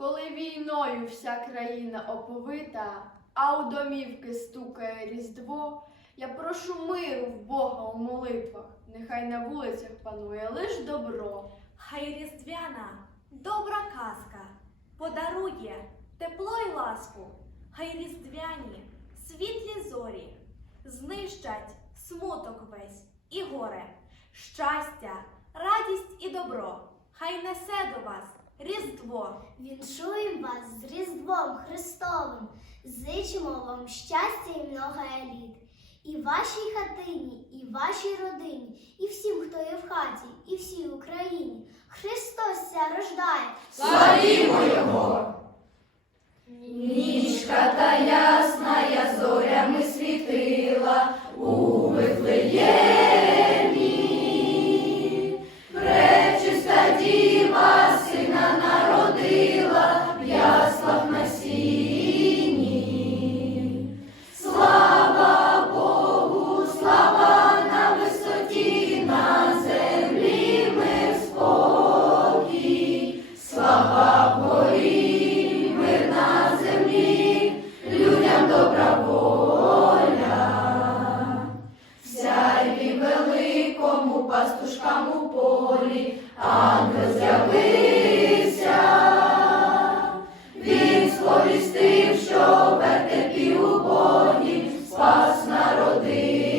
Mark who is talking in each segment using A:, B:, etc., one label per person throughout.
A: Коли війною вся країна оповита, а у домівки стукає різдво, я прошу миру в Бога у молитвах, нехай на вулицях панує лиш добро.
B: Хай різдвяна, добра казка подарує тепло й ласку. Хай різдвяні, світлі зорі знищать смуток весь і горе, щастя, радість і добро. Хай несе до вас Різдво.
C: Віншуємо вас з Різдвом Христовим, зичимо вам щастя і много літ. І вашій хатині, і вашій родині, і всім, хто є в хаті, і всій Україні. Христос ся рождає.
D: Славімо Його! Нічка пастушкам у полі ангел з'явився. Він сповістив, що вертепі у Богі спас народився.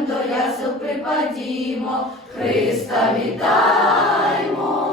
D: До ясел припадімо, Христа вітаймо,